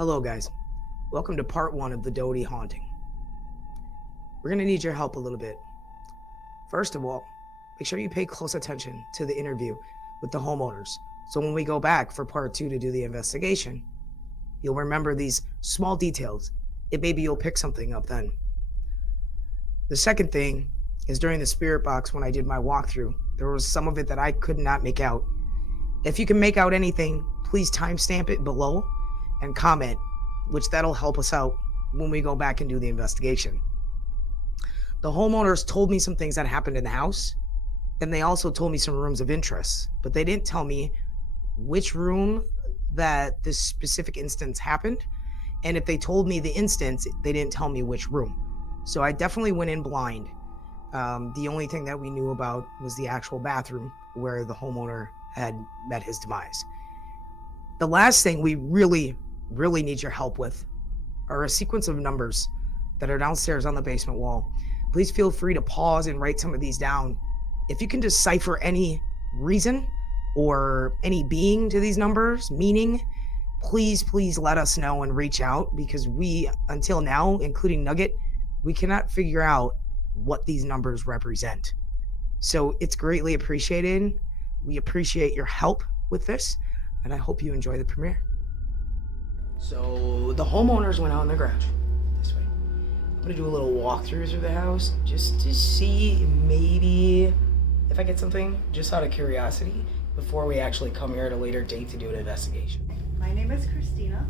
Hello guys, welcome to part 1 of the Doty Haunting. We're going to need your help a little bit. First of all, make sure you pay close attention to the interview with the homeowners, so when we go back for part 2 to do the investigation, you'll remember these small details, and maybe you'll pick something up then. The second thing is during the spirit box when I did my walkthrough, there was some of it that I could not make out. If you can make out anything, please timestamp it below and comment, which that'll help us out when we go back and do the investigation. The homeowners told me some things that happened in the house, and they also told me some rooms of interest, but they didn't tell me which room that this specific instance happened, and if they told me the instance, they didn't tell me which room. So I definitely went in blind. The only thing that we knew about was the actual bathroom where the homeowner had met his demise. The last thing we really need your help with are a sequence of numbers that are downstairs on the basement wall. Please feel free to pause and write some of these down. If you can decipher any reason or any being to these numbers, meaning, please let us know and reach out, because we, until now, including Nugget, we cannot figure out what these numbers represent. So it's greatly appreciated. We appreciate your help with this, and I hope you enjoy the premiere. So the homeowners went out in their garage this way. I'm gonna do a little walkthrough through the house just to see maybe if I get something, just out of curiosity, before we actually come here at a later date to do an investigation. My name is Christina.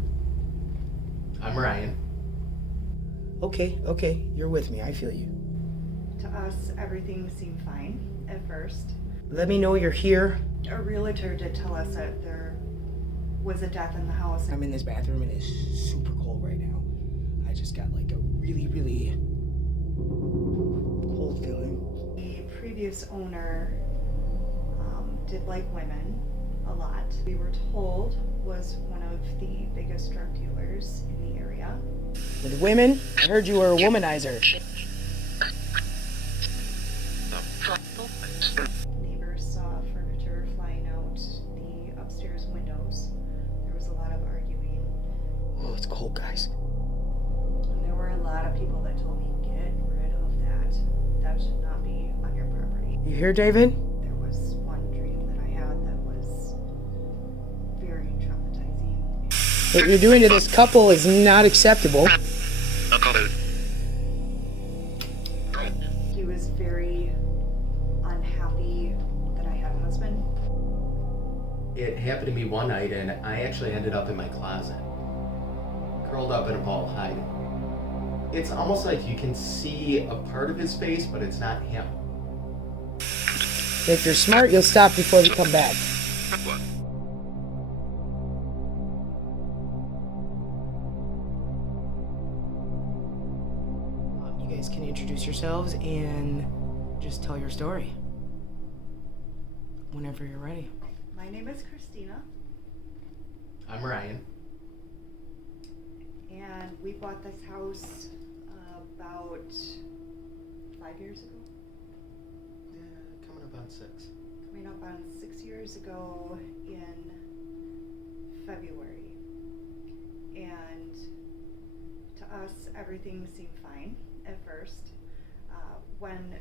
I'm Ryan. Okay, you're with me, I feel you. To us, everything seemed fine at first. Let me know you're here. A realtor did tell us that there was a death in the house. I'm in this bathroom and it's super cold right now. I just got like a really cold feeling. The previous owner did like women a lot. We were told was one of the biggest drug dealers in the area. With women? I heard you were a womanizer. Neighbors saw furniture flying out the upstairs windows. There was a lot of arguing. Oh, it's cold, guys. And there were a lot of people that told me, get rid of that. That should not be on your property. You hear, David? There was one dream that I had that was very traumatizing. What you're doing to this couple is not acceptable. He was very unhappy that I had a husband. It happened to me one night and I actually ended up in my closet, curled up in a ball hiding. It's almost like you can see a part of his face, but it's not him. If you're smart, you'll stop before we come back. You guys can introduce yourselves and just tell your story whenever you're ready. My name is Christina, I'm Ryan. and we bought this house about 5 years ago. Yeah, coming about 6. Coming up on 6 years ago in February. And to us, everything seemed fine at first. When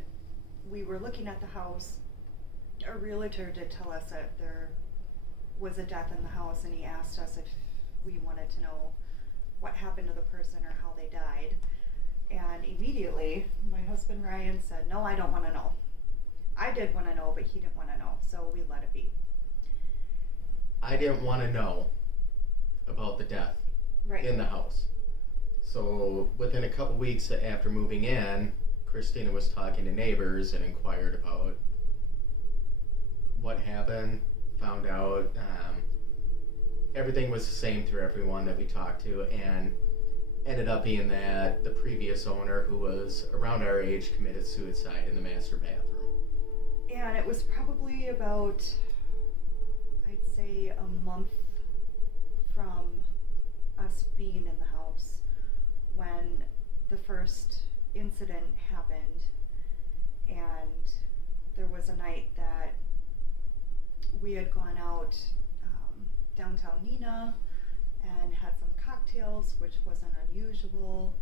we were looking at the house, a realtor did tell us that there was a death in the house, and he asked us if we wanted to know what happened to the person or how they died. And immediately, my husband Ryan said, no, I don't want to know. I did want to know, but he didn't want to know, so we let it be. I didn't want to know about the death Right. in the house. So within a couple weeks after moving in, Christina was talking to neighbors and inquired about what happened, found out everything was the same through everyone that we talked to, and ended up being that the previous owner, who was around our age, committed suicide in the master bathroom. And it was probably about, I'd say, a month from us being in the house when the first incident happened. And there was a night that we had gone out downtown Nina and had some cocktails house, which wasn't unusual.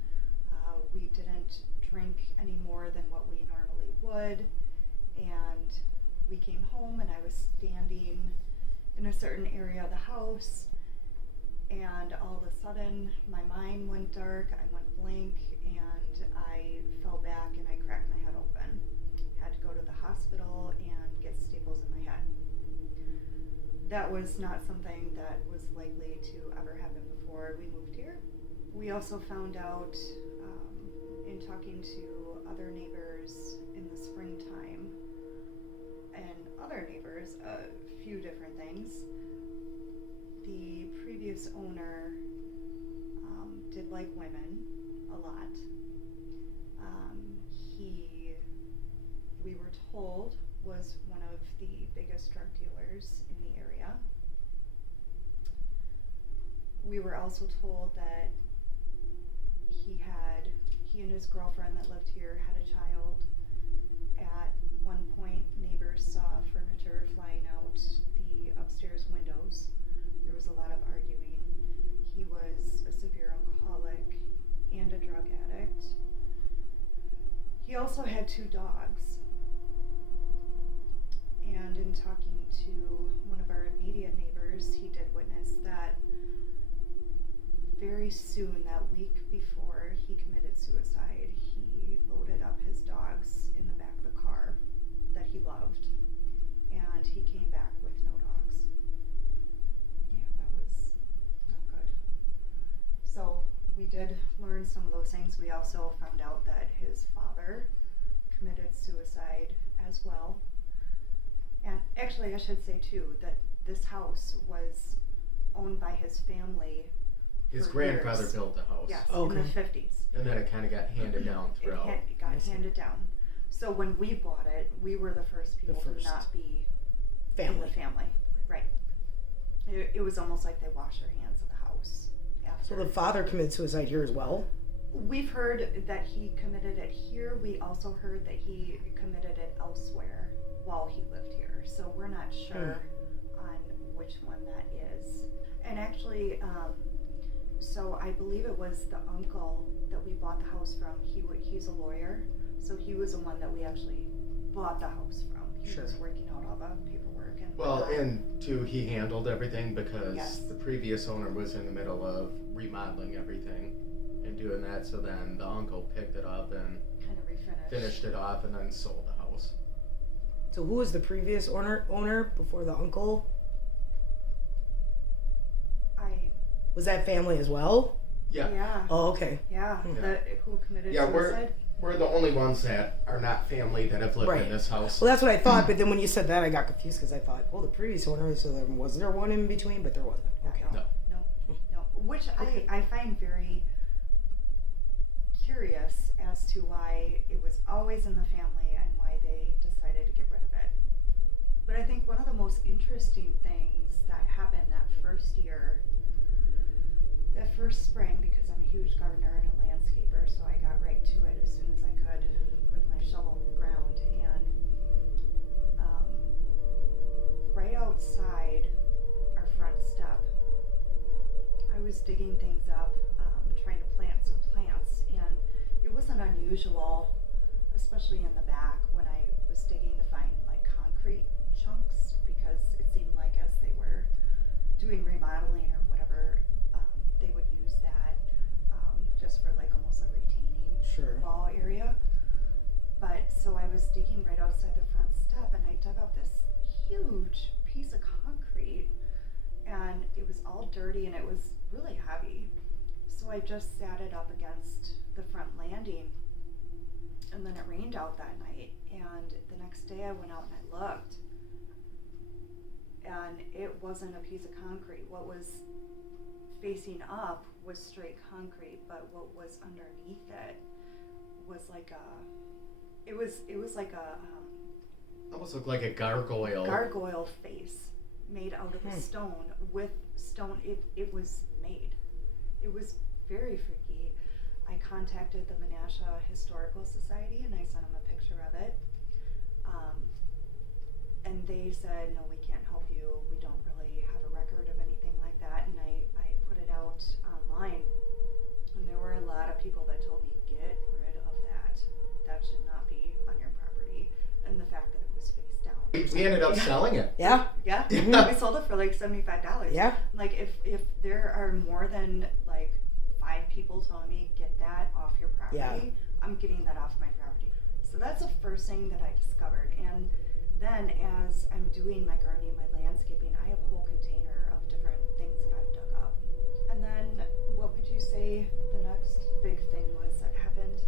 We didn't drink any more than what we normally would. And we came home and I was standing in a certain area of the house, and all of a sudden my mind went dark, I went blank, and I fell back and I cracked my head open. Had to go to the hospital and get staples in my head. That was not something that was likely to ever happen before we moved here. We also found out in talking to other neighbors in the springtime, and other neighbors, a few different things. The previous owner did like women a lot. We were told, was one of the biggest drug dealers in the area. We were also told that he and his girlfriend that lived here had a child. At one point, neighbors saw furniture flying out the upstairs windows. There was a lot of arguing. He was a severe alcoholic and a drug addict. He also had 2 dogs. And in talking to one of our immediate neighbors, he did witness that very soon, that week before he committed suicide, he loaded up his dogs in the back of the car that he loved, and he came back with no dogs. Yeah, that was not good. So we did learn some of those things. We also found out that his father committed suicide as well. And actually, I should say too, that this house was owned by his family. His for grandfather years. built the house. Yes, Okay. in the 50s. And then it kind of got handed down It throughout. got I see. handed down. So when we bought it, we were the first people to first. not be in Family. the family. Right. It was almost like they washed their hands of the house after. So the father committed suicide here as well? We've heard that he committed it here. We also heard that he committed it elsewhere while he lived here. So we're not sure on which one that is. And actually, so I believe it was the uncle that we bought the house from. He's a lawyer, so he was the one that we actually bought the house from. He Sure. was working out all the paperwork and Well, whatnot. and two, he handled everything because Yes. the previous owner was in the middle of remodeling everything and doing that. So then the uncle picked it up and kind of refinished. finished it off and then sold the house. So who was the previous owner before the uncle? Was that family as well? Yeah. Yeah. Oh, okay. Yeah. Yeah. Who committed Yeah, suicide? We're the only ones that are not family that have lived Right. in this house. Well, that's what I thought, but then when you said that, I got confused because I thought, well, the previous owner, so there was there one in between, but there wasn't. Okay. No. No. Which Okay. I find very curious as to why it was always in the family and why they decided to get rid of it. But I think one of the most interesting things that happened that first year, that first spring, because I'm a huge gardener and a landscaper, so I got right to it as soon as I could with my shovel in the ground. And right outside our front step, I was digging things up, trying to plant some plants, and it wasn't unusual, especially in the back, when I was digging to find like concrete chunks, because it seemed like as they were doing remodeling or whatever, they would use that just for like almost a retaining wall area. But so I was digging right outside the front step, and I dug up this huge piece of concrete, and it was all dirty and it was really heavy. So I just sat it up against the front landing, and then it rained out that night, and the next day I went out and I looked, and it wasn't a piece of concrete. What was facing up was straight concrete, but what was underneath it was like it was like a Almost looked like a gargoyle. gargoyle face made out of stone with stone. It was made. It was very freaky. I contacted the Menasha Historical Society and I sent them a picture of it. And they said, no, we can't help you. We don't really have a record of anything like that. And I put it out online we ended up selling it. Yeah. Yeah, Mhm. we sold it for like $75. Yeah. Like if there are more than like 5 people telling me get that off your property, Yeah. I'm getting that off my property. So that's the first thing that I discovered. And then as I'm doing my gardening, my landscaping, I have a whole container of different things that I've dug up. And then what would you say the next big thing was that happened?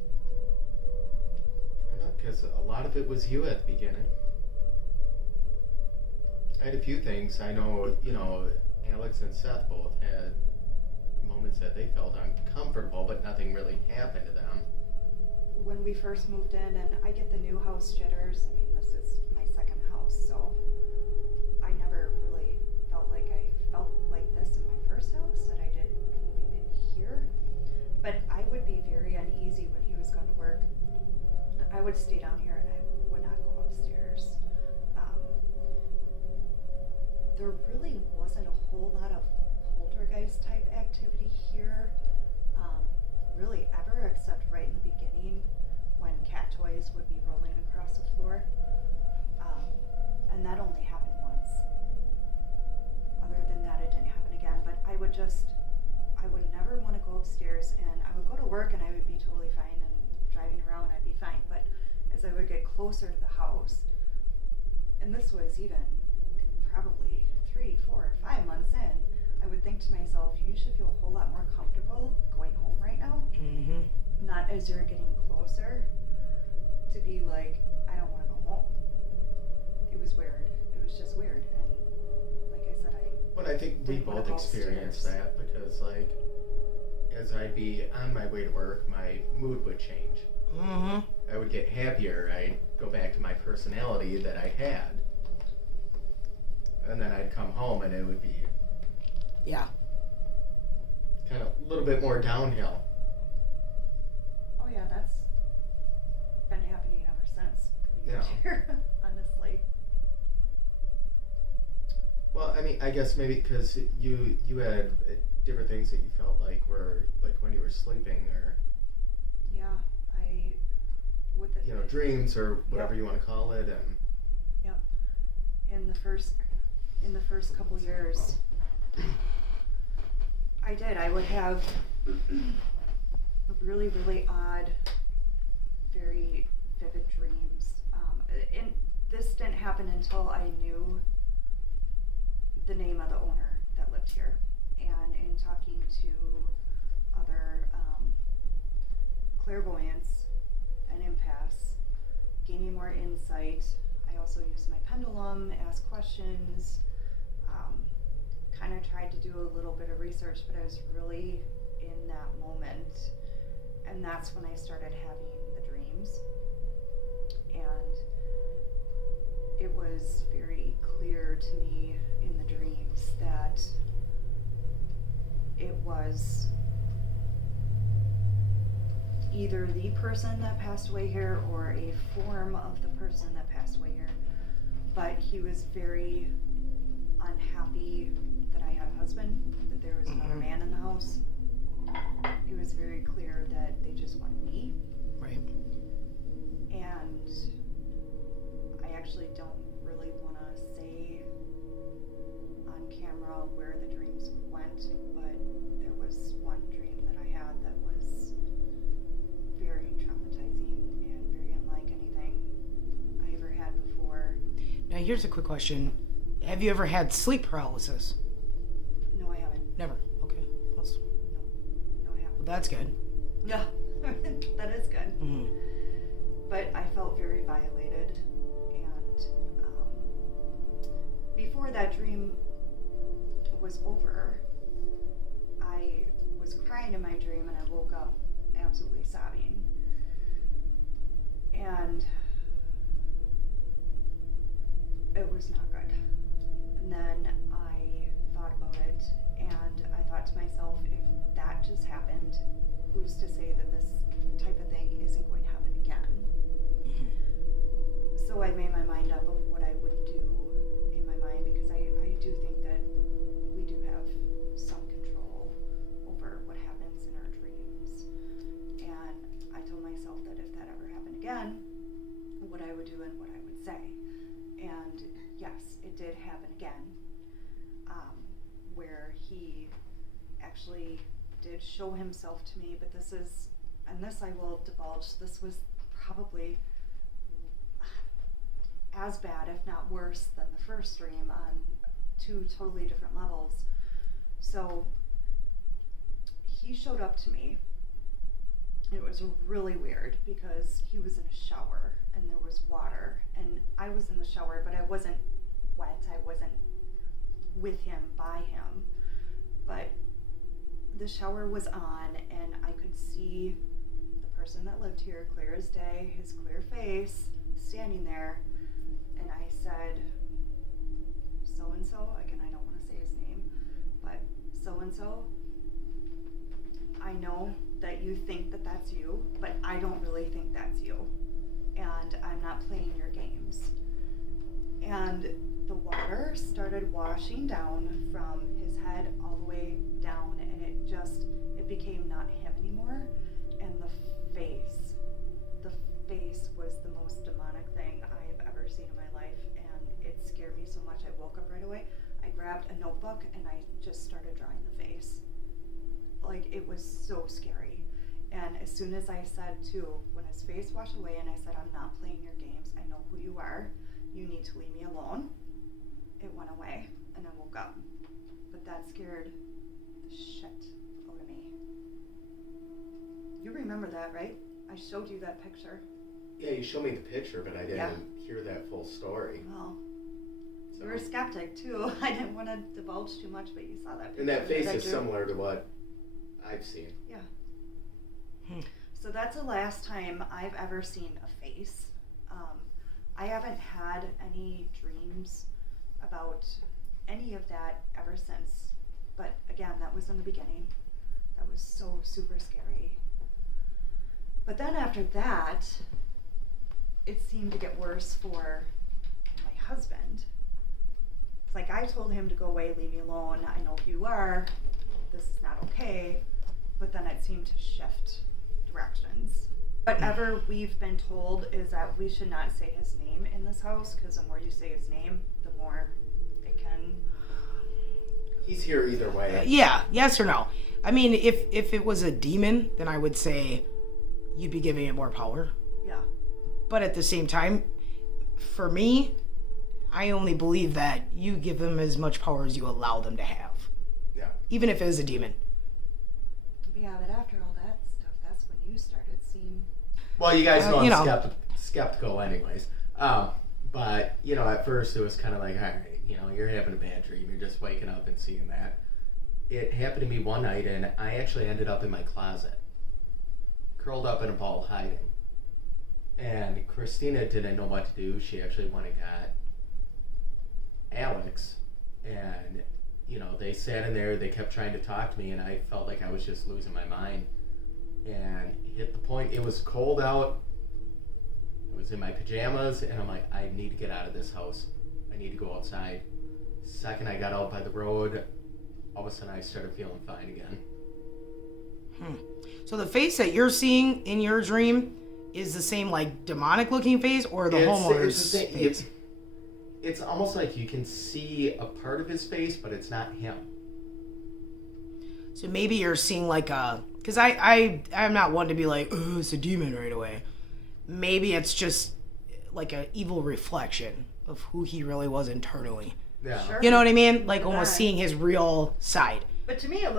I know, because a lot of it was you at the beginning. I had a few things. I know, Alex and Seth both had moments that they felt uncomfortable, but nothing really happened to them. When we first moved in, and I get the new house jitters. I mean, this is my second house, so I never really felt like this in my first house that I did moving in here. But I would be very uneasy when he was going to work. I would stay down here and I would not go upstairs. There really wasn't a whole lot of poltergeist type activity here, really ever, except right in the beginning when cat toys would be rolling across the floor. And that only happened once. Other than that, it didn't happen again. But I would never want to go upstairs, and I would go to work and I would be totally fine, and driving around I'd be fine. But as I would get closer to the house, and this was even probably 3, 4, 5 months in, I would think to myself, you should feel a whole lot more comfortable going home right now. Mm-hmm. Not as you're getting closer to be like, I don't want to go home. It was weird. It was just weird. And like I said, But I think we didn't wanna both go experienced upstairs. that because, like, as I'd be on my way to work, my mood would change. Mm-hmm. I would get happier. I'd go back to my personality that I had. And then I'd come home and it would be Yeah. kind of a little bit more downhill. Oh yeah, that's been happening ever since we moved Yeah. here, honestly. Well, I mean, I guess maybe because you had different things that you felt like were like when you were sleeping, or Yeah, with it. dreams or whatever Yep. you want to call it, and Yep. In the first couple years, I would have really, really odd, very vivid dreams. And this didn't happen until I knew the name of the owner that lived here. And in talking to other clairvoyants and empaths, gaining more insight, I also used my pendulum, asked questions, kind of tried to do a little bit of research, but I was really in that moment. And that's when I started having the dreams. And it was very clear to me in the dreams that it was either the person that passed away here or a form of the person that passed away here. But he was very unhappy that I had a husband, that there was another Mhm. man in the house. It was very clear that they just wanted me. Right. And I actually don't really want to say on camera where the dreams went, but there was one dream that I had that was very traumatizing and very unlike anything I ever had before. Now here's a quick question. Have you ever had sleep paralysis? No, I haven't. Never. Okay. No, I haven't. Well, that's good. Yeah, that is good. Mm-hmm. But I felt very violated, and before that dream was over, I was crying in my dream and I woke up absolutely sobbing. And it was not good. And then I thought about it, and I thought to myself, if that just happened, who's to say that this type of thing isn't going to happen again? So I made my mind up of what I would do in my mind, because I do think that we do have some control over what happens in our dreams. And I told myself that if that ever happened again, what I would do and what I would say. And actually did show himself to me, but this I will divulge, this was probably as bad, if not worse, than the first dream on 2 totally different levels. So he showed up to me. It was really weird because he was in a shower and there was water, and I was in the shower, but I wasn't wet. I wasn't with him, by him, but the shower was on and I could see the person that lived here clear as day, his clear face standing there, and I said, so-and-so, again, I don't want to say his name, but so-and-so, I know that you think that that's you, but I don't really think that's you, and I'm not playing your games. And the water started washing down from his head all the way down, and it became not him anymore. And the face was the most demonic thing I have ever seen in my life, and it scared me so much I woke up right away. I grabbed a notebook and I just started drawing the face. Like, it was so scary. And as soon as I said when his face washed away and I said, I'm not playing your games, I know who you are, you need to leave me alone, it went away and I woke up. But that scared the shit out of me. You remember that, right? I showed you that picture. Yeah, you showed me the picture, but I didn't hear that full story. Well, So. you were a skeptic too. I didn't want to divulge too much, but you saw that picture. And that face is drew. similar to what I've seen. Yeah. So that's the last time I've ever seen a face. I haven't had any dreams about any of that ever since. But again, that was in the beginning. That was so super scary. But then after that, it seemed to get worse for my husband. It's like I told him to go away, leave me alone. I know who you are. This is not okay. But then it seemed to shift directions. Whatever we've been told is that we should not say his name in this house, because the more you say his name, the more it can. He's here either way. Yeah, yes or no. I mean, if it was a demon, then I would say you'd be giving it more power. Yeah. But at the same time, for me, I only believe that you give them as much power as you allow them to have. Yeah. Even if it is a demon. Yeah, but after all that stuff, that's when you started seeing. Well, you guys know you I'm know. skeptical anyways. But, at first it was kind of like, all right, you're having a bad dream. You're just waking up and seeing that. It happened to me one night, and I actually ended up in my closet, curled up in a ball hiding. And Christina didn't know what to do. She actually went and got Alex, and they sat in there, they kept trying to talk to me, and I felt like I was just losing my mind. And hit the point, it was cold out, I was in my pajamas, and I'm like, I need to get out of this house. I need to go outside. Second I got out by the road, all of a sudden I started feeling fine again. So the face that you're seeing in your dream is the same, like, demonic looking face, or the homeowner's face? It's almost like you can see a part of his face, but it's not him. So maybe you're seeing like a, because I'm not one to be like, oh, it's a demon right away. Maybe it's just like an evil reflection of who he really was internally. Yeah. Sure. You know what I mean? Like almost Right. seeing his real side. But to me, it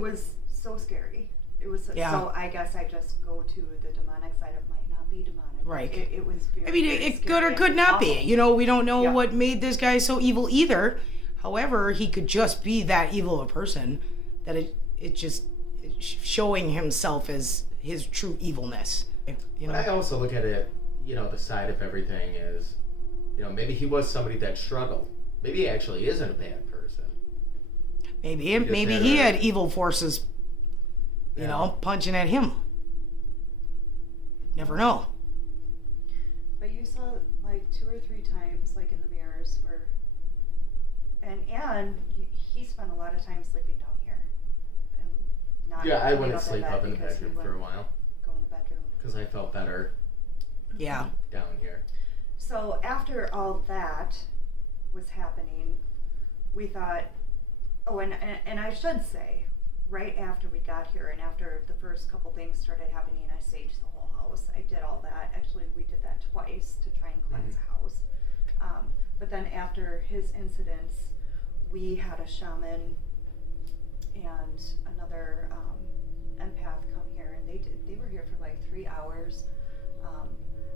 was so scary. It was Yeah. so. I guess I just go to the demonic side. It might not be demonic. Right. It was very. I mean, very it scary could or and could not be. awful. You know, we don't know Yeah. what made this guy so evil either. However, he could just be that evil of a person that it just showing himself as his true evilness. You know? But I also look at it, the side of everything is, maybe he was somebody that struggled. Maybe he actually isn't a bad person. Maybe just he had had evil forces, you know, punching at him. Never know. But you saw like 2 or 3 times, like in the mirrors, where, and he spent a lot of time sleeping down here, and not. Yeah, I going wouldn't up sleep up in the because he bedroom for a wouldn't while Go in the bedroom. because I felt better Yeah. down here. So after all that was happening, we thought, oh, and I should say, right after we got here and after the first couple things started happening, I saged the whole house. I did all that. Actually, we did that twice to try and cleanse the house. But then after his incidents, we had a shaman and another empath come here, and they were here for like 3 hours,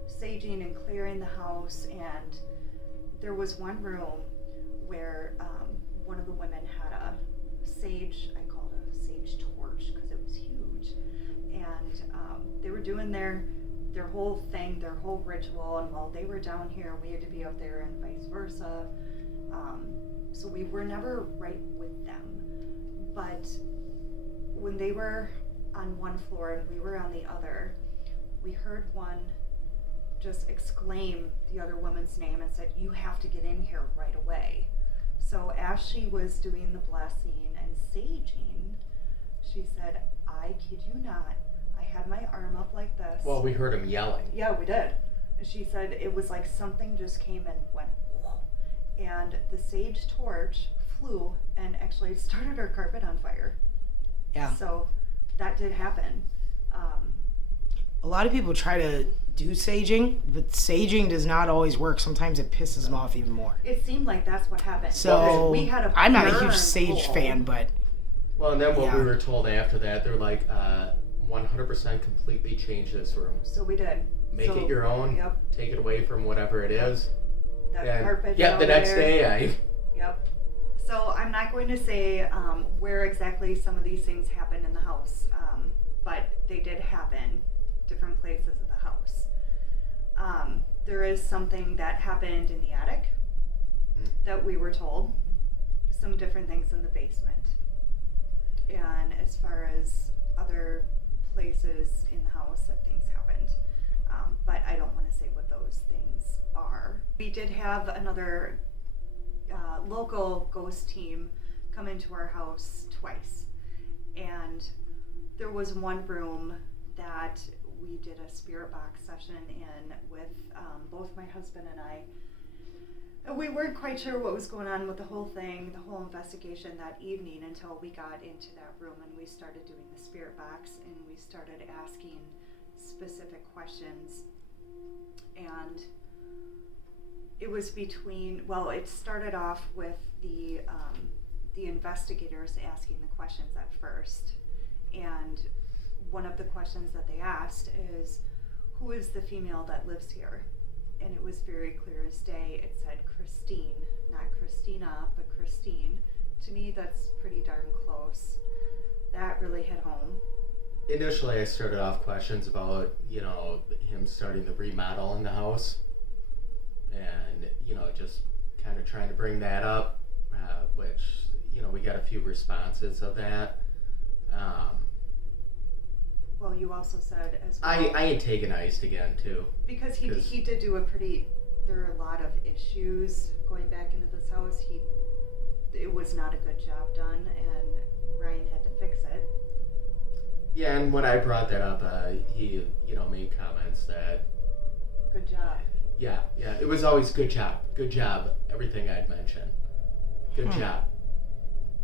saging and clearing the house. And there was one room where one of the women had a sage, I called a sage torch because it was huge, and they were doing their whole thing, their whole ritual, and while they were down here, we had to be up there and vice versa. So we were never right with them. But when they were on one floor and we were on the other, we heard one just exclaim the other woman's name and said, "You have to get in here right away." So as she was doing the blessing and saging, she said, "I kid you not, I had my arm up like this." Well, we heard him yelling. Yeah, we did. And she said it was like something just came and went, whoa, and the sage torch flew and actually started her carpet on fire. Yeah. So that did happen. A lot of people try to do saging, but saging does not always work. Sometimes it pisses them off even more. It seemed like that's what happened. So we had I'm not a huge burn sage hole. fan, but Well, and then what we Yeah. were told after that, they're like, 100% completely change this room. So we did. Make So, it your own. Yep. Take it away from whatever it is. That And carpet. yeah, the next day Yep. So I'm not going to say where exactly some of these things happened in the house, but they did happen different places of the house. There is something that happened in the attic that we were told, some different things in the basement. And as far as other places in the house that things happened, but I don't want to say what those things are. We did have another local ghost team come into our house twice, and there was one room that we did a spirit box session in with both my husband and I. And we weren't quite sure what was going on with the whole thing, the whole investigation that evening, until we got into that room and we started doing the spirit box and we started asking specific questions. And it was it started off with the investigators asking the questions at first. And one of the questions that they asked is, "Who is the female that lives here?" And it was very clear as day. It said Christine, not Christina, but Christine. To me, that's pretty darn close. That really hit home. Initially, I started off questions about, him starting the remodel in the house. And, just kind of trying to bring that up, which, we got a few responses of that. Well, you also said as well. I antagonized again, too. Because he did do there are a lot of issues going back into this house. It was not a good job done, and Ryan had to fix it. Yeah, and when I brought that up, he, made comments that, Good job. yeah, it was always good job, everything I'd mentioned. Good job.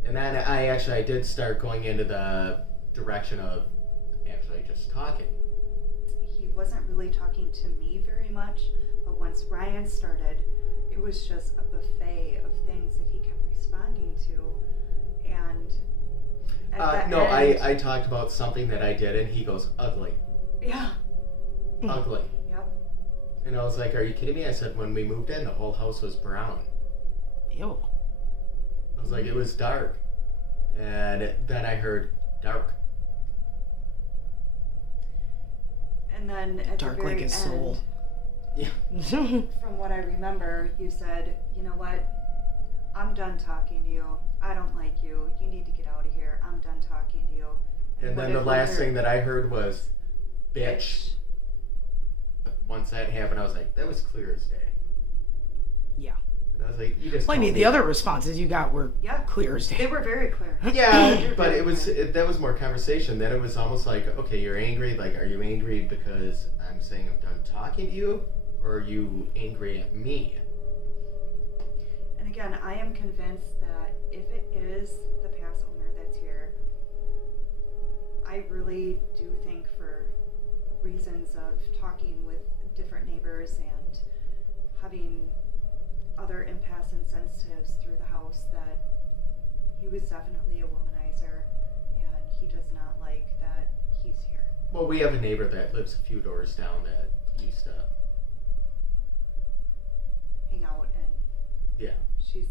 And then I did start going into the direction of actually just talking. He wasn't really talking to me very much, but once Ryan started, it was just a buffet of things that he kept responding to. And at the end, I talked about something that I did, and he goes, "Ugly." Yeah. Ugly. Yep. And I was like, "Are you kidding me?" I said, "When we moved in, the whole house was brown." Ew. I was like, "It was dark." And then I heard dark. And then at Dark the very like his soul. Yeah. from what I remember, you said, "You know what? I'm done talking to you. I don't like you. You need to get out of here. I'm done talking to you." And then the last thing that I heard was, "Bitch." Once that happened, I was like, that was clear as day. Yeah. And I was like, you just. Well, I called mean, me the other out. responses you got were clear as They day. were very clear. Yeah, but that was more conversation. Then it was almost like, okay, you're angry. Like, are you angry because I'm saying I'm done talking to you, or are you angry at me? And again, I am convinced that if it is the past owner that's here, I really do think for reasons of talking with different neighbors and having other empaths and sensitives through the house that he was definitely a womanizer, and he does not like that he's here. Well, we have a neighbor that lives a few doors down that used to. Hang out, and Yeah. she's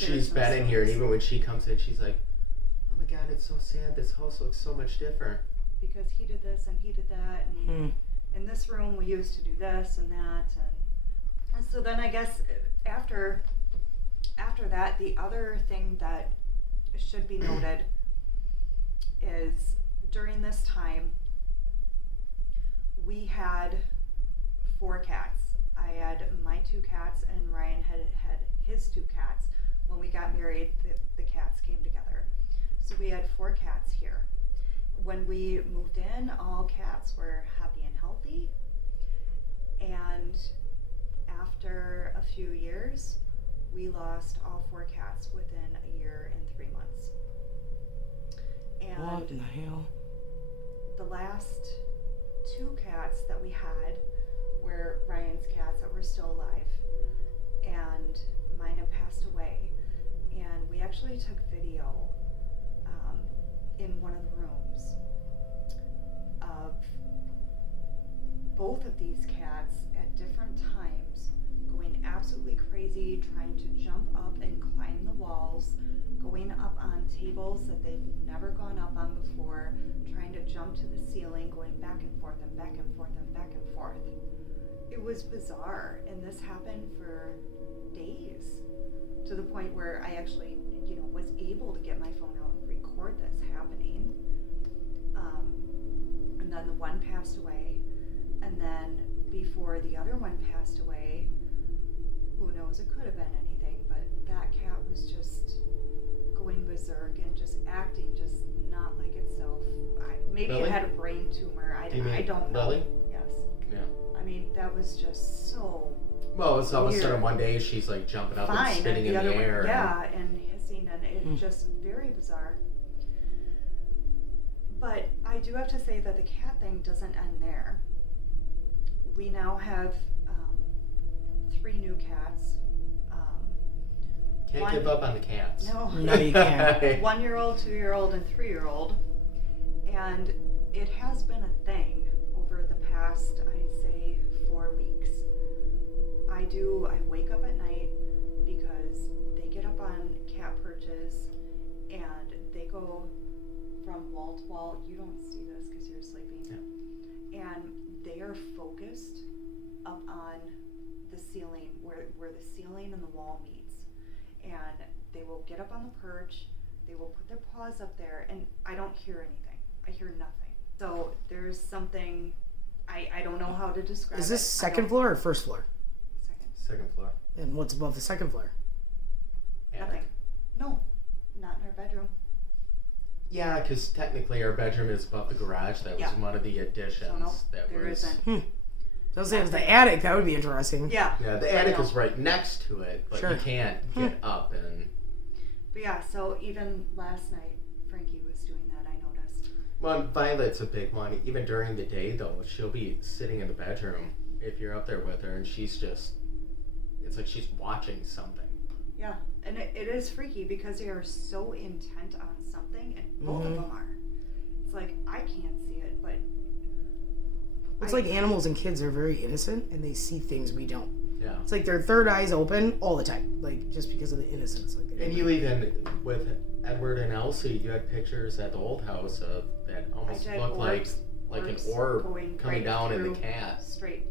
She's some been in here, and stories. even when she comes in, she's like, "Oh my God, it's so sad. This house looks so much different." because he did this and he did that, and in this room we used to do this and that, and so then I guess after that, the other thing that should be noted is during this time we had 4 cats. I had my 2 cats, and Ryan had his 2 cats. When we got married, the cats came together. So we had 4 cats here. When we moved in, all cats were happy and healthy. And after a few years, we lost all 4 cats within a year and 3 months. And What in the hell? the last 2 cats that we had were Ryan's cats that were still alive, and mine had passed away. And we actually took video in one of the rooms of both of these cats at different times going absolutely crazy, trying to jump up and climb the walls, going up on tables that they've never gone up on before, trying to jump to the ceiling, going back and forth and back and forth and back and forth. It was bizarre, and this happened for days, to the point where I actually, was able to get my phone out and record this happening. And then the one passed away, and then before the other one passed away, who knows, it could have been anything, but that cat was just going berserk and just acting just not like itself. Maybe Lily? it had a brain tumor. I don't know. Lily? Yes. Yeah. I mean, that was just so Well, it's all of a weird. sudden one day she's like jumping up and fine, spinning in the the other air. one, yeah, and hissing, and it Mm. just very bizarre. But I do have to say that the cat thing doesn't end there. We now have 3 new cats. Can't One- give up on the cats. No. No, you can't. 1-year-old, 2-year-old, and 3-year-old. And it has been a thing over the past, I'd say, 4 weeks. I wake up at night because they get up on cat perches and they go from wall to wall. You don't see this because you're sleeping. Yeah. And they are focused up on the ceiling, where the ceiling and the wall meets. And they will get up on the perch, they will put their paws up there, and I don't hear anything. I hear nothing. So there's something, I don't know how to describe it. Is this I second don't- floor or first floor? Second floor. And what's above the second floor? Nothing. No, not in our bedroom. Yeah, because technically our bedroom is above the garage. That was Yeah. one of the additions. So no, that there was. isn't. I was saying, it was the attic. That would be interesting. Yeah. Yeah, the attic is right next to it, but Sure. you can't get up and. But yeah, so even last night, Frankie was doing that, I noticed. Well, Violet's a big one. Even during the day, though, she'll be sitting in the bedroom if you're up there with her, and she's just. It's like she's watching something. Yeah, and it is freaky because they are so intent on something, and both of them are. It's like, I can't see it, but... It's like animals and kids are very innocent, and they see things we don't. Yeah. It's like their third eye's open all the time, like just because of the innocence. Like And you even, with Edward and Elsie, you had pictures at the old house of that almost I did looked orbs like an orbs orb going coming right down in the through, cat. Straight,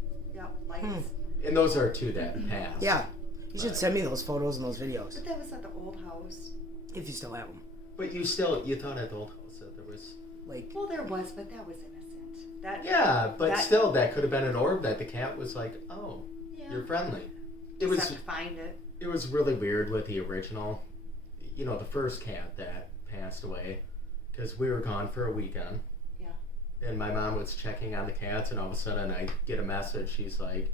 lights. And those are two that passed. Yeah. You should But- send me those photos and those videos, But that was at the old house. if you still have them. But you thought at the old house that there was. Like, Well, there was, but that was innocent. That Yeah, but that- still, that could have been an orb that the cat was like, oh, yeah. you're friendly. It Just was have to find it. it was really weird with the original, the first cat that passed away, because we were gone for a weekend. Yeah. And my mom was checking on the cats, and all of a sudden I get a message. She's like,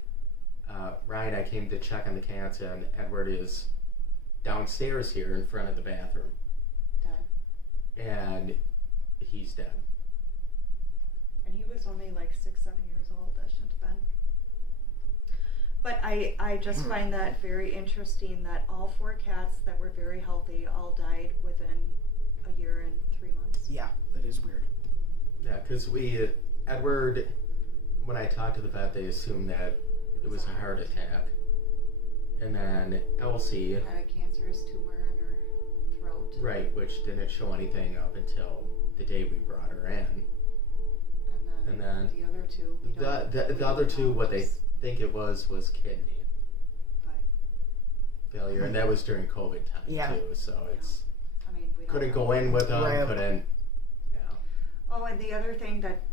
Ryan, I came to check on the cats, and Edward is downstairs here in front of the bathroom. Done. And he's dead. only like 6, 7 years old. That shouldn't have been. But I just find that very interesting that all 4 cats that were very healthy all died within a year and 3 months. Yeah, that is weird. Yeah, because Edward, when I talked to the vet, they assumed that it was a heart attack. And then Elsie had a cancerous tumor in her throat. Right, which didn't show anything up until the day we brought her in. And then the other 2. The other 2, what they think it was kidney But failure, and that was during COVID time too. So it's we couldn't don't go know. in with them, Right. couldn't. Yeah. Oh, and the other thing that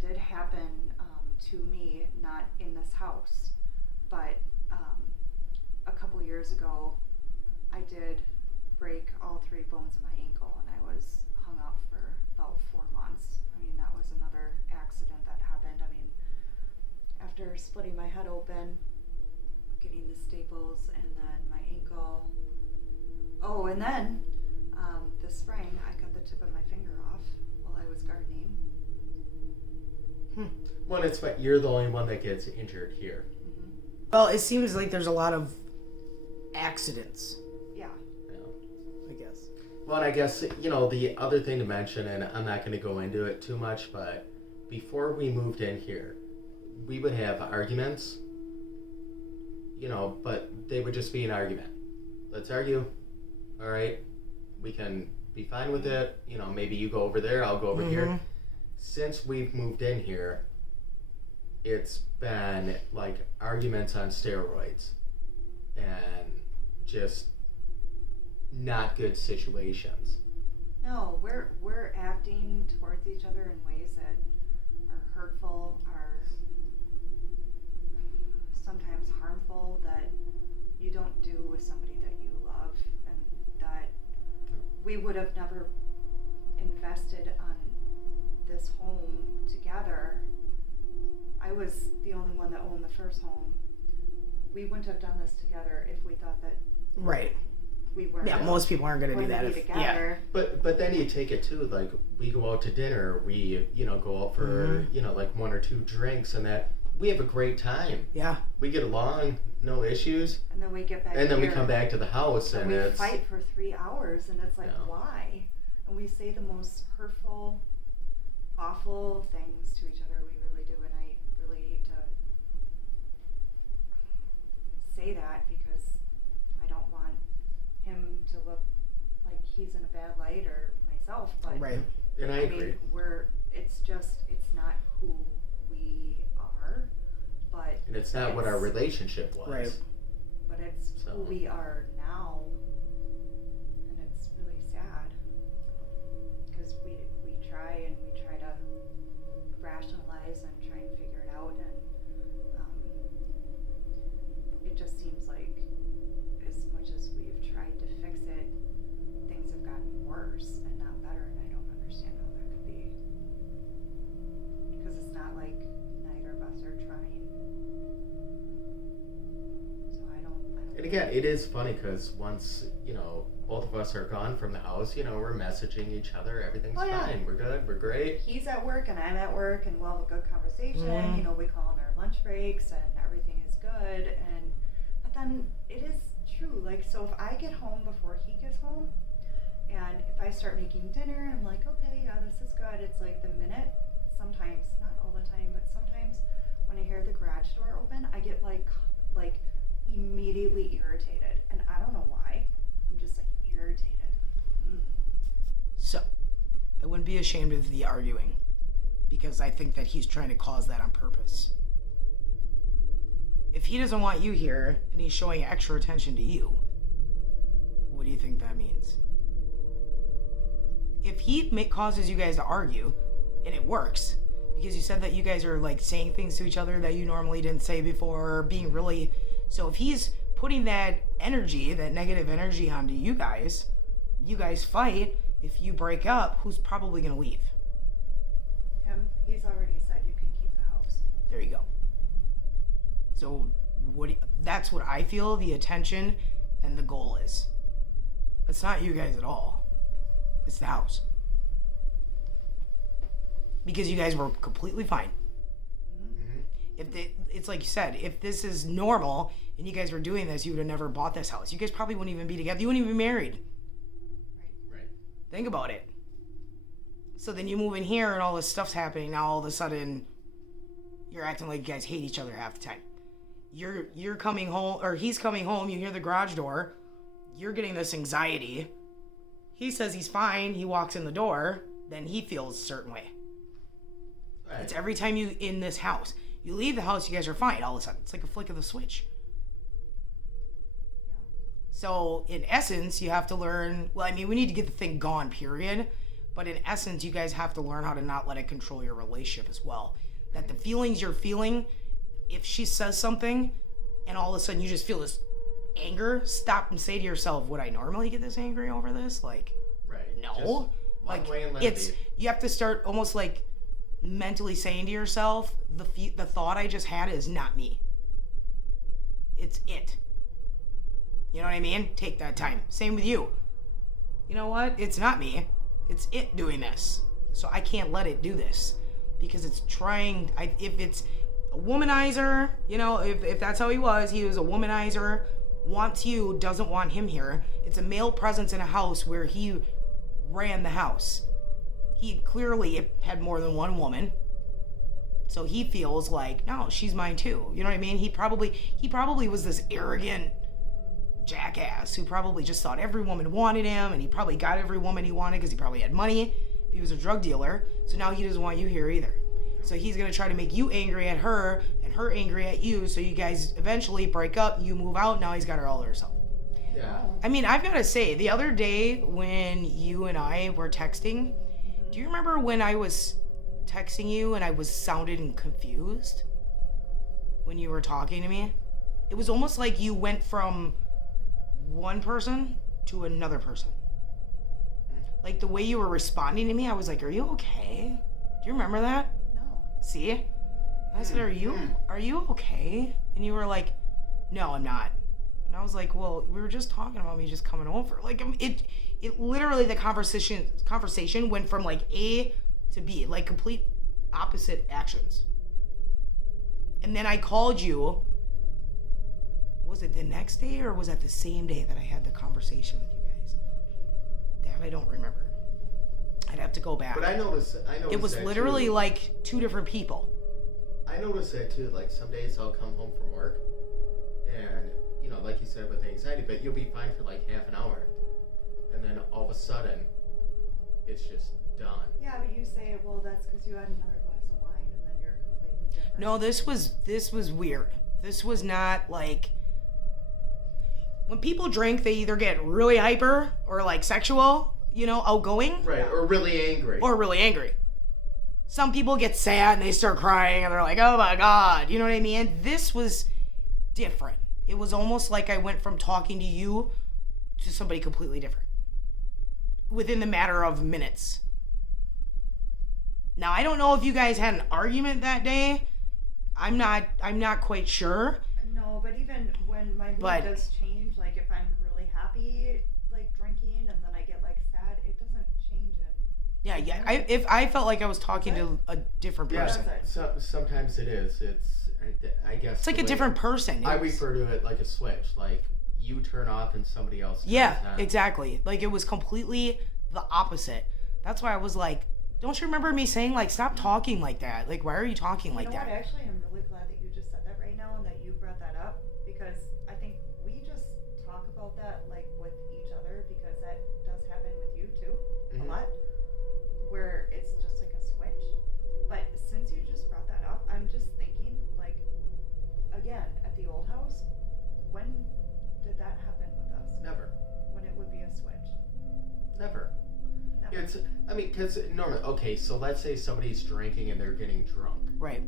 did happen to me, not in this house, but a couple years ago, I did break all 3 bones in my ankle, and I was hung up for about 4 months. I mean, that was another accident that happened. I mean, after splitting my head open, getting the staples, and then my ankle. Oh, and then this spring, I cut the tip of my finger off while I was gardening. Well, it's but you're the only one that gets injured here. Mm-hmm. Well, it seems like there's a lot of accidents, Yeah. I guess. Well, and I guess, the other thing to mention, and I'm not going to go into it too much, but before we moved in here, we would have arguments, but they would just be an argument. Let's argue. All right. We can be fine with it. Maybe you go over there, I'll go over here. Since we've moved in here, it's been like arguments on steroids and just not good situations. No, we're acting towards each other in ways that are hurtful, are sometimes harmful, that you don't do with somebody that you love, and that we would have never invested on this home together. I was the only one that owned the first home. We wouldn't have done this together if we thought that Right. we weren't. Yeah, most people aren't going to do going that. be If, together. But then you take it too, like we go out to dinner, we go out for like 1 or 2 drinks, and that we have a great time. Yeah. We get along, no issues, And then we get back and then we here, come back to the house, and and we it's fight for 3 hours, and it's like, Yeah. why? And we say the most hurtful, awful things to each other. We really do, and I really hate to say that because I don't want him to look like he's in a bad light, or myself, but Right. and I I agree. mean, it's not who we are, but And it's not what our relationship was. Right. but it's So. who we are now, and it's really sad because we try and we try to rationalize and try and figure it out, and it just seems like as much as we've tried to fix it, things have gotten worse and not better, and I don't understand how that could be, because it's not like neither of us are trying. So I don't And again, it is funny because once both of us are gone from the house, we're messaging each other. Everything's Oh, yeah. fine. We're good. We're great. He's at work and I'm at work, and we'll have a good conversation. Mhm. We call on our lunch breaks and everything is good. But then it is true. Like, so if I get home before he gets home, and if I start making dinner and I'm like, okay, yeah, this is good. It's like the minute, sometimes, not all the time, but sometimes when I hear the garage door open, I get like immediately irritated, and I don't know why. I'm just like irritated. So, I wouldn't be ashamed of the arguing because I think that he's trying to cause that on purpose. If he doesn't want you here and he's showing extra attention to you, what do you think that means? If he causes you guys to argue, and it works, because you said that you guys are like saying things to each other that you normally didn't say before, being really... So if he's putting that energy, that negative energy onto you guys fight. If you break up, who's probably going to leave? Him, he's already said you can keep the house. There you go. So that's what I feel the attention and the goal is. It's not you guys at all. It's the house. Because you guys were completely fine. It's like you said, if this is normal and you guys were doing this, you would have never bought this house. You guys probably wouldn't even be together. You wouldn't even be married. Right. Think about it. So then you move in here and all this stuff's happening. Now all of a sudden, you're acting like you guys hate each other half the time. You're coming home, or he's coming home. You hear the garage door. You're getting this anxiety. He says he's fine. He walks in the door. Then he feels a certain way. Right. It's every time you in this house. You leave the house, you guys are fine all of a sudden. It's like a flick of the switch. Yeah. So, in essence, you have to learn... Well, I mean, we need to get the thing gone, period. But in essence, you guys have to learn how to not let it control your relationship as well. That the feelings you're feeling, if she says something, and all of a sudden you just feel this anger, stop and say to yourself, would I normally get this angry over this? Like, Right. no. Just walk Like, away and let it's... it be. You have to start almost like... mentally saying to yourself, the thought I just had is not me. It's it. You know what I mean? Take that time. Same with you. You know what? It's not me. It's it doing this. So I can't let it do this because it's trying. If it's a womanizer, you know, if that's how he was a womanizer, wants you, doesn't want him here. It's a male presence in a house where he ran the house. He clearly had more than one woman. So he feels like, no, she's mine too. You know what I mean? He probably was this arrogant jackass who probably just thought every woman wanted him, and he probably got every woman he wanted because he probably had money. If he was a drug dealer. So now he doesn't want you here either. So he's going to try to make you angry at her and her angry at you, so you guys eventually break up, you move out, now he's got her all to herself. Yeah. I mean, I've got to say, the other day when you and I were texting, do you remember when I was texting you and I was sounded and confused when you were talking to me? It was almost like you went from one person to another person. Like the way you were responding to me, I was like, are you okay? Do you remember that? No. See? I said, are you okay? And you were like, no, I'm not. And I was like, well, we were just talking about me just coming over. Like, it literally, the conversation went from like A to B, like complete opposite actions. And then I called you. Was it the next day or was that the same day that I had the conversation with you guys? That I don't remember. I'd have to go back. But I noticed It was that literally too. like two different people. I noticed that too. Like some days I'll come home from work, and you know, like you said with anxiety, but you'll be fine for like half an hour, and then all of a sudden, it's just done. Yeah, but you say, well, that's because you had another glass of wine, and then you're completely different. No, this was weird. This was not like when people drink, they either get really hyper or like sexual, you know, outgoing, Right, or really angry. or really angry. Some people get sad and they start crying and they're like, oh my God, you know what I mean? This was different. It was almost like I went from talking to you to somebody completely different within the matter of minutes. Now, I don't know if you guys had an argument that day. I'm not quite sure. No, but even when my mood does change, like if I'm really happy, like drinking, and then I get like sad, it doesn't change it. Yeah. I felt like I was talking to a different Yeah, person. sometimes it is. I guess It's like the a way different person. I refer to it like a switch. Like you turn off and somebody else turns Yeah, on. exactly. Like it was completely the opposite. That's why I was like, don't you remember me saying like, stop talking like that? Like, why are you talking like You know that? what? Actually, I'm really glad that you just said that right now and that you brought that up, because I think we just talk about that like with each other, because that does happen with you too, Mhm. a lot, where it's just like a switch. But since you just brought that up, I'm just thinking like, again, at the old house, when did that happen with us? Never. When it would be a switch? Never. Never. Because normally, okay, so let's say somebody's drinking and they're getting drunk. Right.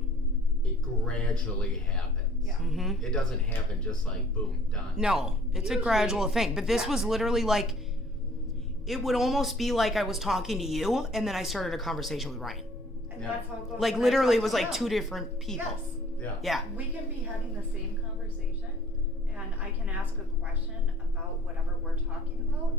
It gradually happens. Yeah. Mm-hmm. It doesn't happen just like boom, done. No, it's a gradual thing. But this was literally like, it would almost be like I was talking to you and then I started a conversation with Ryan. And Yeah. that's how it goes. Like when I literally it talk was to like them. two different people. Yes. Yeah. Yeah. We can be having the same conversation, and I can ask a question about whatever we're talking about,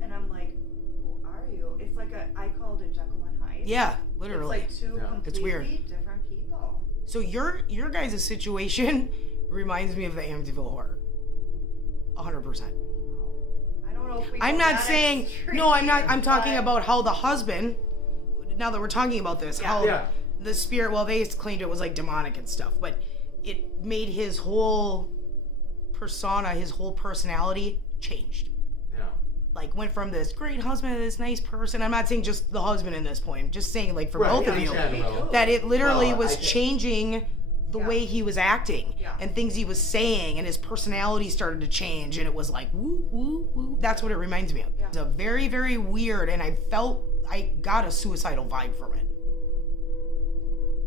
and I'm like, who are you? It's like I call it a Jekyll and Hyde. Yeah, literally. It's like two Yeah. completely It's weird. different people. So your guys' situation reminds me of the Amityville horror. 100%. I don't know if we I'm go not that saying extreme, no. I'm talking but- about how the husband. Now that we're talking about this, how Yeah. the spirit. Well, they claimed it was like demonic and stuff, but it made his whole persona, his whole personality changed. Yeah. Like went from this great husband to this nice person. I'm not saying just the husband in this point. I'm just saying like for Right, both of in you general. that it literally Well, was I think- changing the Yeah. way he was acting Yeah. and things he was saying, and his personality started to change, and it was like woo woo woo. That's what it reminds me of. Yeah. It's a very very weird, and I got a suicidal vibe from it.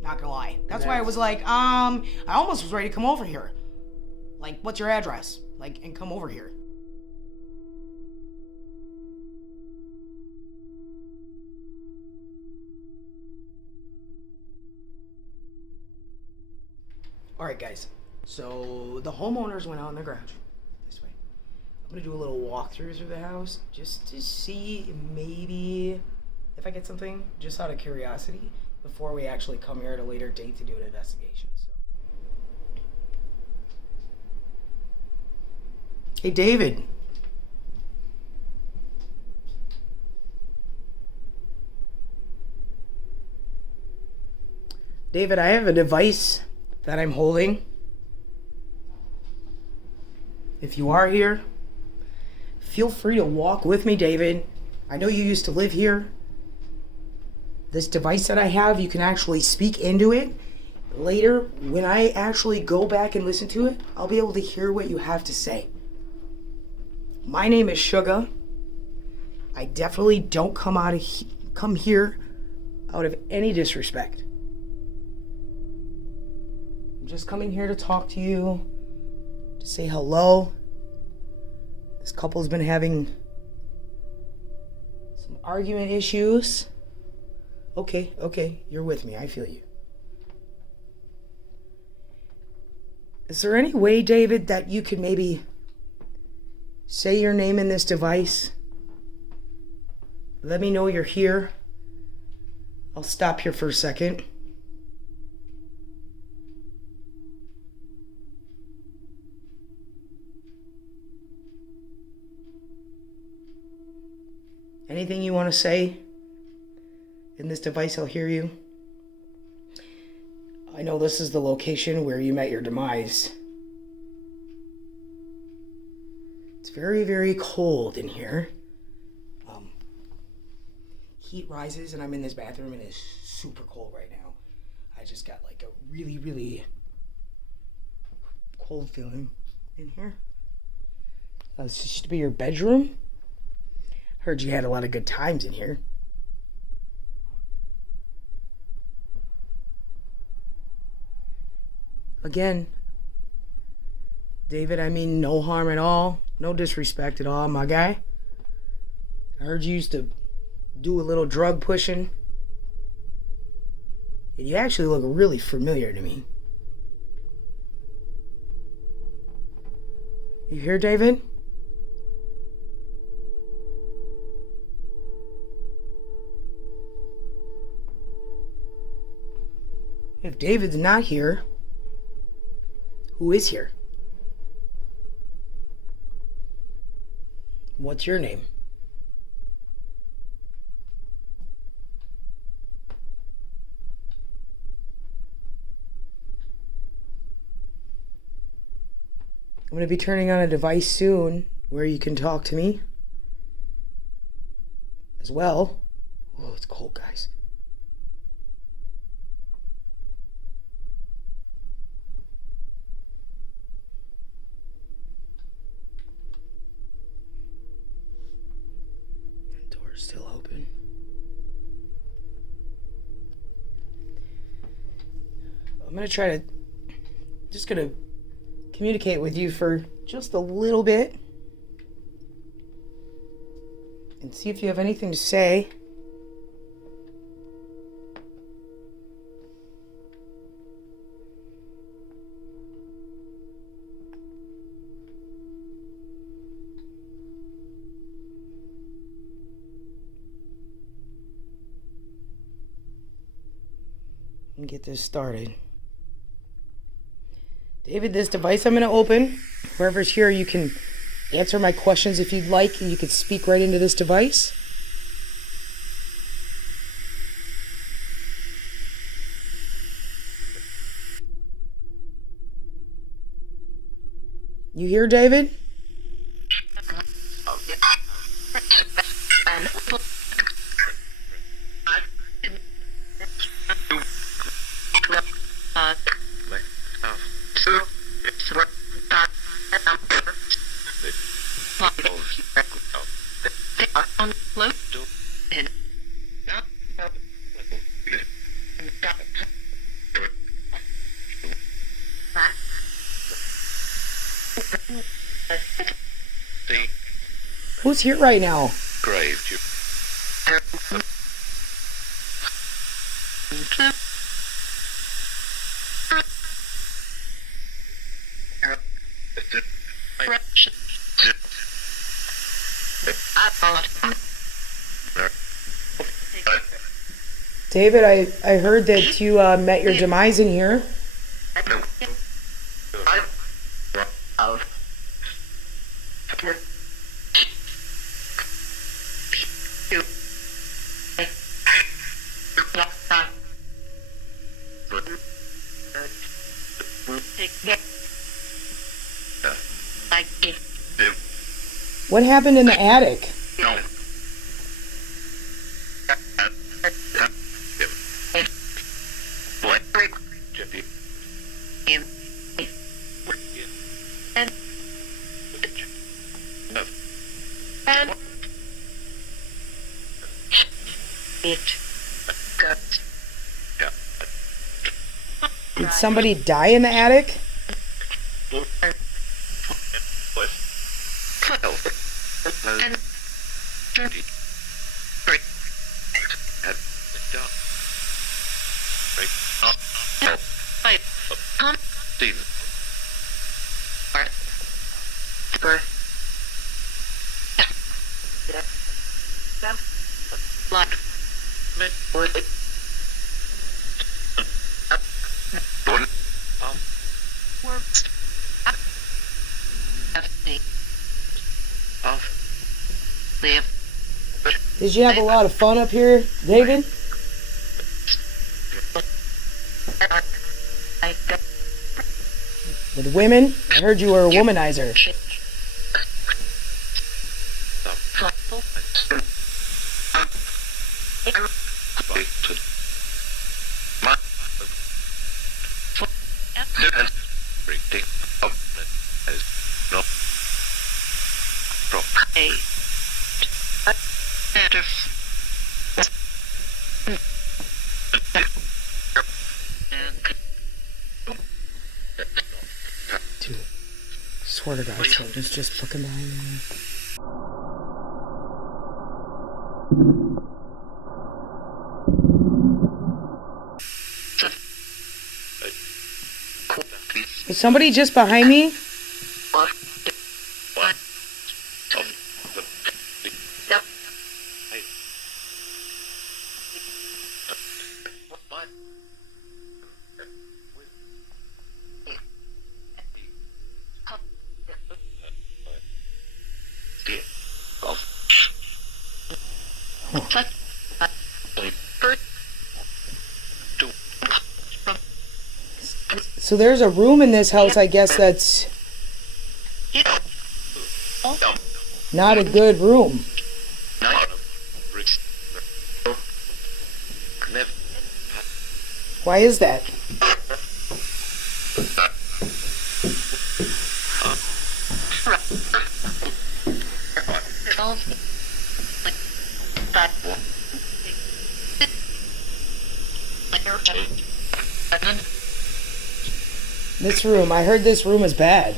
Not gonna lie. That's why I was like, I almost was ready to come over here. Like, what's your address? Like, and come over here. All right, guys. So the homeowners went out in their garage. This way. I'm gonna do a little walkthrough through the house just to see maybe if I get something, just out of curiosity, before we actually come here at a later date to do an investigation. So. Hey, David. David, I have a device that I'm holding. If you are here, feel free to walk with me, David. I know you used to live here. This device that I have, you can actually speak into it. Later, when I actually go back and listen to it, I'll be able to hear what you have to say. My name is Suga. I definitely don't come here out of any disrespect. I'm just coming here to talk to you, to say hello. This couple's been having some argument issues. Okay, you're with me. I feel you. Is there any way, David, that you could maybe say your name in this device? Let me know you're here. I'll stop here for a second. Anything you want to say in this device, I'll hear you. I know this is the location where you met your demise. It's very, very cold in here. Heat rises, and I'm in this bathroom, and it's super cold right now. I just got like a really, really cold feeling in here. This used to be your bedroom. Heard you had a lot of good times in here. Again, David, I mean no harm at all. No disrespect at all, my guy. I heard you used to do a little drug pushing. And you actually look really familiar to me. You here, David? If David's not here, who is here? What's your name? I'm going to be turning on a device soon where you can talk to me as well. Oh, it's cold, guys. The door's still open. I'm going to try to just going to communicate with you for just a little bit and see if you have anything to say. And get this started. David, this device I'm going to open, whoever's here, you can answer my questions if you'd like, and you could speak right into this device. You hear, David? Who's here right now? Grave. David, I heard that you met your demise in here. What happened in the attic? Did somebody die in the attic? Did you have a lot of fun up here, David? With women? I heard you were a womanizer. Dude, swear to God, something's just fucking behind me. Is somebody just behind me? So there's a room in this house, I guess, that's not a good room. Why is that? This room, I heard this room is bad.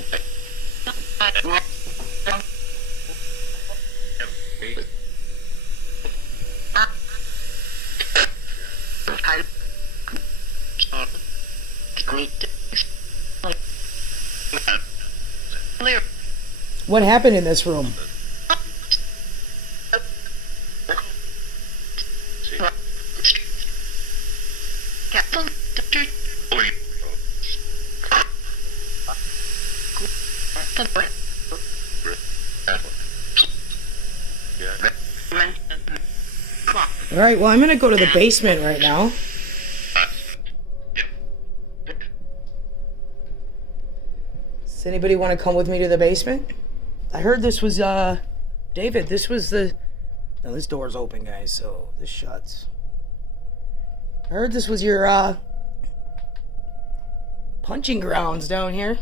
What happened in this room? All right, well, I'm gonna go to the basement right now. Does anybody want to come with me to the basement? I heard this was, David, this was the... No, this door's open, guys, so this shuts. I heard this was your, punching grounds down here.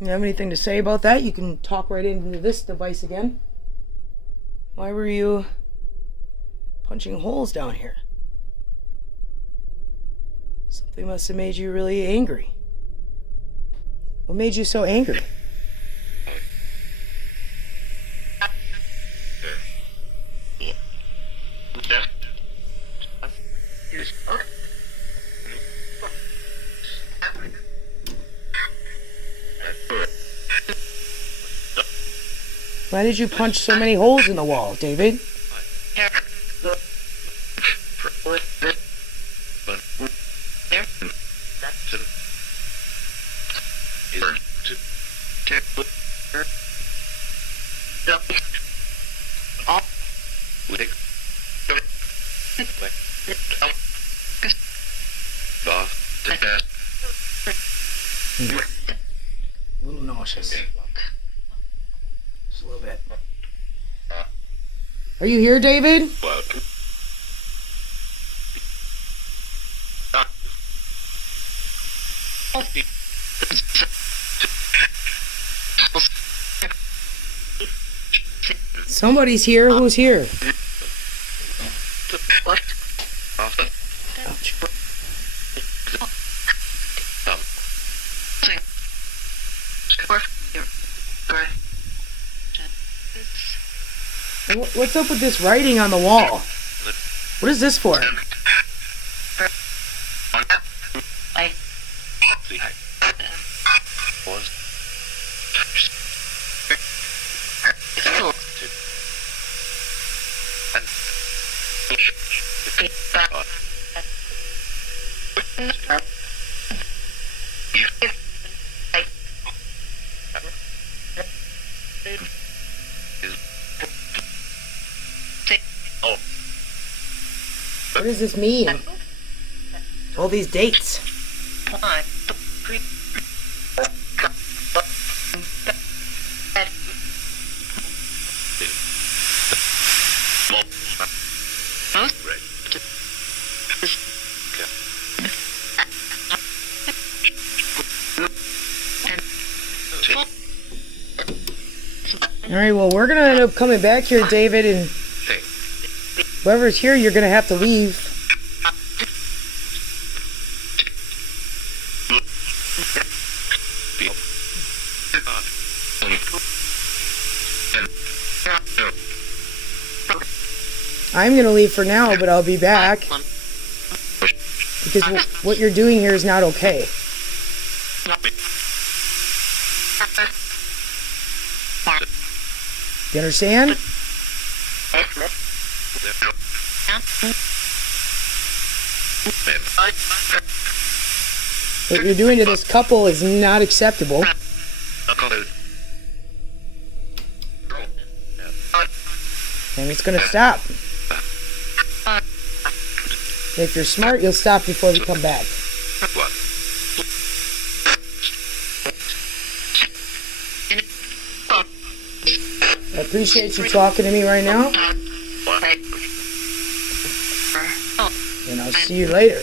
You have anything to say about that? You can talk right into this device again. Why were you punching holes down here? Something must have made you really angry. What made you so angry? Why did you punch so many holes in the wall, David? A little nauseous. Just a little bit. Are you here, David? Somebody's here. Who's here? Ouch. What's up with this writing on the wall? What is this for? What does this mean? All these dates. Alright, well, we're gonna end up coming back here, David, and whoever's here, you're gonna have to leave. I'm gonna leave for now, but I'll be back. Because what you're doing here is not okay. You understand? What you're doing to this couple is not acceptable. And it's gonna stop. If you're smart, you'll stop before we come back. I appreciate you talking to me right now. And I'll see you later.